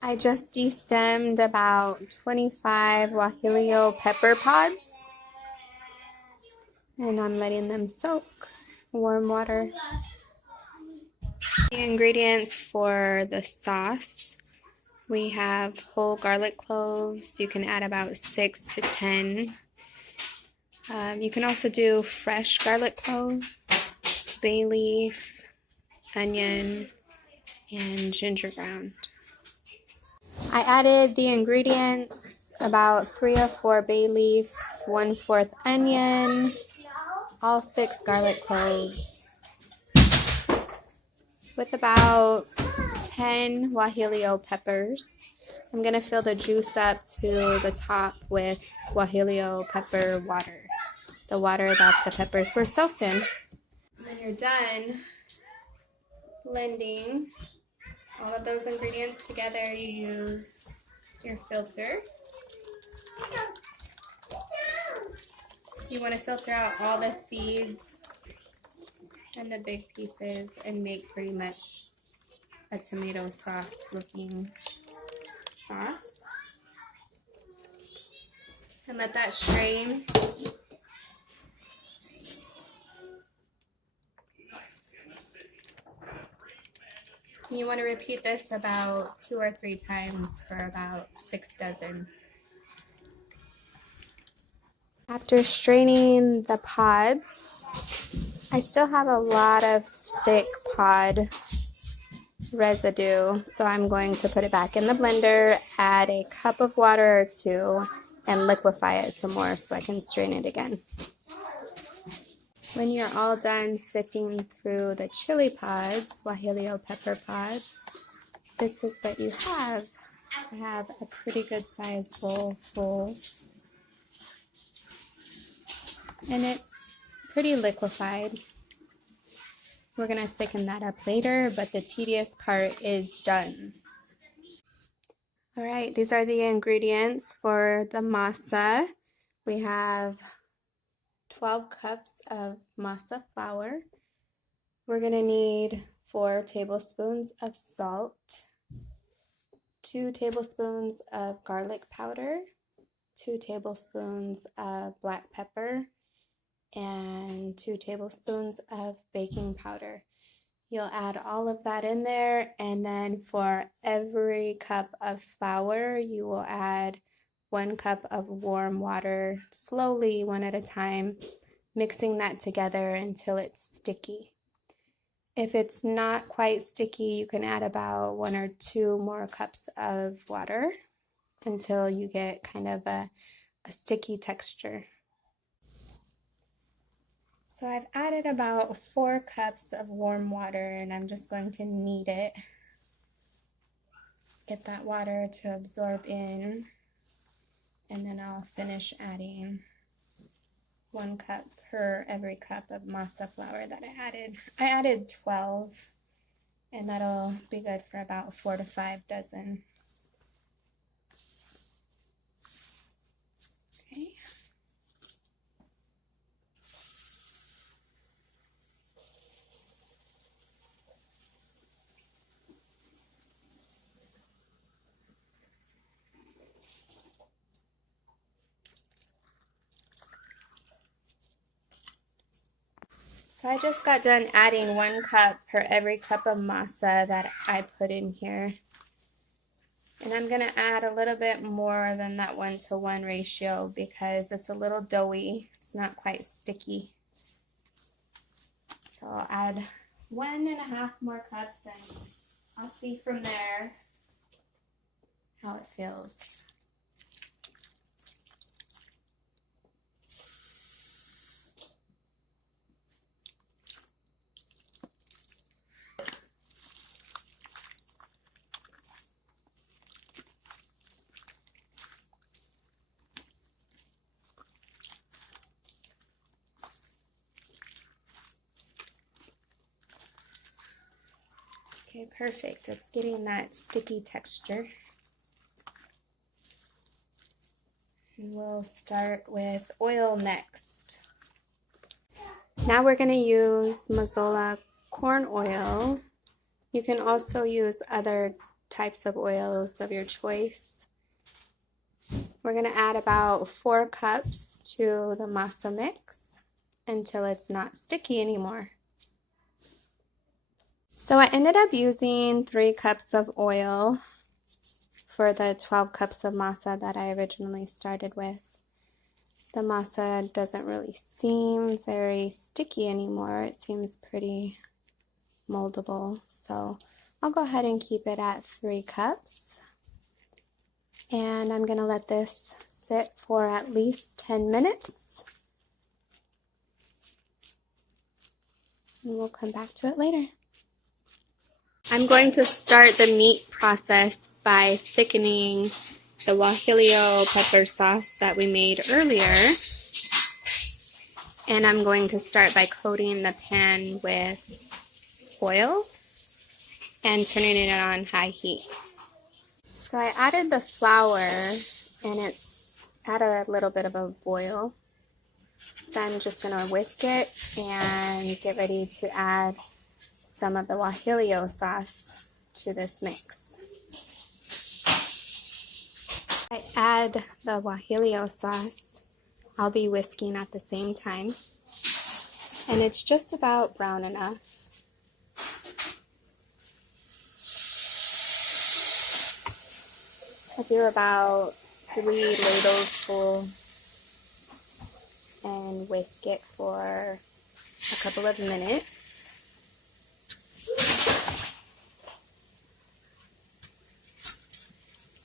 I just destemmed about 25 Guajillo pepper pods, and I'm letting them soak. Warm water. The ingredients for the sauce, we have whole garlic cloves. You can add about 6 to 10. You can also do fresh garlic cloves, bay leaf, onion, and ginger ground. I added the ingredients, about 3 or 4 bay leaves, 1/4 onion, all 6 garlic cloves, with about 10 Guajillo peppers. I'm going to fill the juice up to the top with Guajillo pepper water, the water that the peppers were soaked in. When you're done blending all of those ingredients together, you use your filter. You want to filter out all the seeds and the big pieces and make pretty much a tomato sauce looking sauce. And let that strain. You want to repeat this about 2 or 3 times for about 6 dozen. After straining the pods, I still have a lot of thick pod residue, so I'm going to put it back in the blender, add a cup of water or 2, and liquefy it some more so I can strain it again. When you're all done sifting through the chili pods, Guajillo pepper pods, this is what you have. I have a pretty good size bowl full, and it's pretty liquefied. We're going to thicken that up later, but the tedious part is done. All right, these are the ingredients for the masa. We have 12 cups of masa flour. We're going to need 4 tablespoons of salt, 2 tablespoons of garlic powder, 2 tablespoons of black pepper, and 2 tablespoons of baking powder. You'll add all of that in there, and then for every cup of flour, you will add 1 cup of warm water, slowly, one at a time, mixing that together until it's sticky. If it's not quite sticky, you can add about 1 or 2 more cups of water until you get kind of a sticky texture. So I've added about 4 cups of warm water, and I'm just going to knead it. Get that water to absorb in, and then I'll finish adding 1 cup per every cup of masa flour that I added. I added 12, and that'll be good for about 4 to 5 dozen. Okay. So I just got done adding 1 cup per every cup of masa that I put in here. And I'm going to add a little bit more than that 1-to-1 ratio because it's a little doughy. It's not quite sticky. So I'll add 1.5 more cups, and I'll see from there how it feels. Okay, perfect. It's getting that sticky texture. And we'll start with oil next. Now we're going to use Mazola corn oil. You can also use other types of oils of your choice. We're going to add about 4 cups to the masa mix until it's not sticky anymore. So I ended up using 3 cups of oil for the 12 cups of masa that I originally started with. The masa doesn't really seem very sticky anymore. It seems pretty moldable. So I'll go ahead and keep it at 3 cups. And I'm going to let this sit for at least 10 minutes. And we'll come back to it later. I'm going to start the meat process by thickening the guajillo pepper sauce that we made earlier. And I'm going to start by coating the pan with oil and turning it on high heat. So I added the flour and it had a little bit of a boil. So I'm just going to whisk it and get ready to add some of the guajillo sauce to this mix. I add the guajillo sauce. I'll be whisking at the same time. And it's just about brown enough. I do about 3 ladles full and whisk it for a couple of minutes.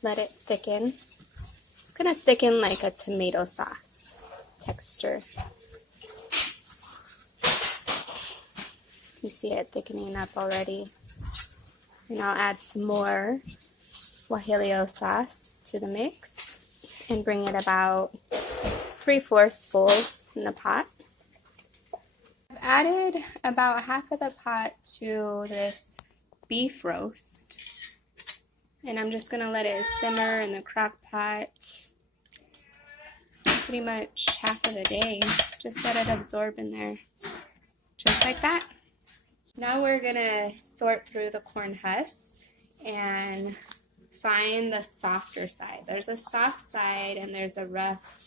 Let it thicken. It's going to thicken like a tomato sauce texture. You see it thickening up already. And I'll add some more guajillo sauce to the mix and bring it about 3/4 full in the pot. I've added about half of the pot to this beef roast. And I'm just going to let it simmer in the crock pot pretty much half of the day. Just let it absorb in there. Just like that. Now we're going to sort through the corn husks and find the softer side. There's a soft side and there's a rough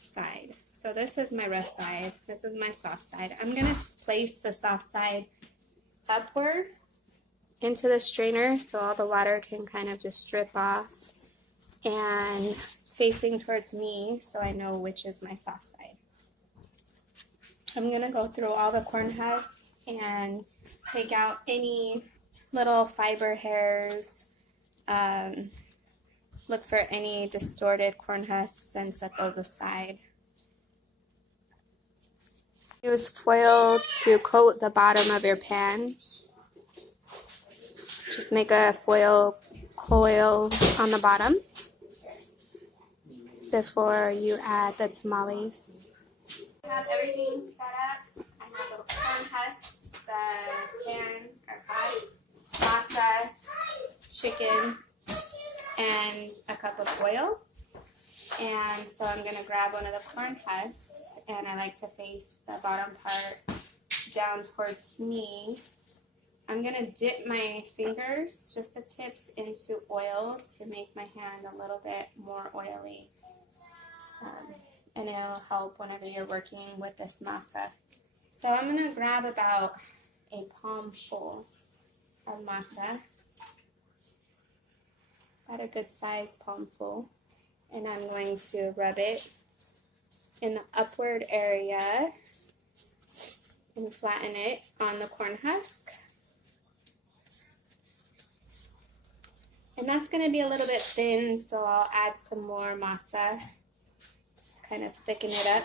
side. So this is my rough side. This is my soft side. I'm going to place the soft side upward into the strainer so all the water can kind of just drip off, and facing towards me so I know which is my soft side. I'm going to go through all the corn husks and take out any little fiber hairs, look for any distorted corn husks and set those aside. Use foil to coat the bottom of your pan. Just make a foil coil on the bottom before you add the tamales. I have everything set up. I have the corn husks, the pan or pot, masa, chicken, and a cup of oil. And so I'm going to grab one of the corn husks, and I like to face the bottom part down towards me. I'm going to dip my fingers, just the tips, into oil to make my hand a little bit more oily. And it'll help whenever you're working with this masa. So I'm going to grab about a palm full of masa, about a good size palm full. And I'm going to rub it in the upward area and flatten it on the corn husk. And that's going to be a little bit thin, so I'll add some more masa, kind of thicken it up.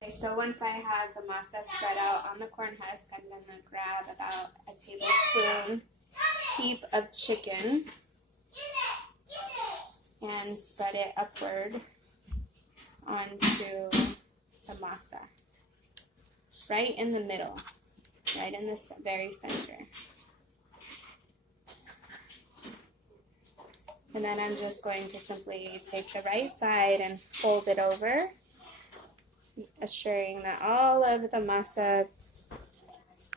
Okay, so once I have the masa spread out on the corn husk, I'm going to grab about a tablespoon heap of chicken and spread it upward onto the masa, right in the middle. Right in the very center. And then I'm just going to simply take the right side and fold it over, assuring that all of the masa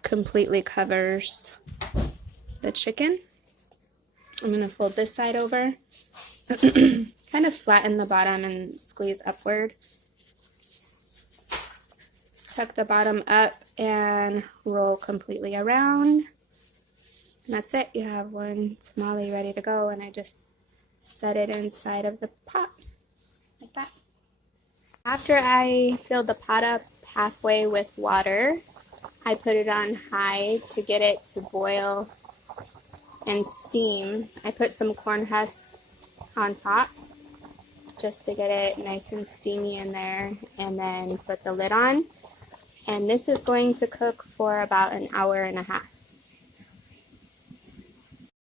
completely covers the chicken. I'm going to fold this side over, kind of flatten the bottom and squeeze upward. Tuck the bottom up and roll completely around. And that's it. You have one tamale ready to go, and I just set it inside of the pot like that. After I filled the pot up halfway with water, I put it on high to get it to boil and steam. I put some corn husks on top just to get it nice and steamy in there, and then put the lid on. And this is going to cook for about an hour and a half.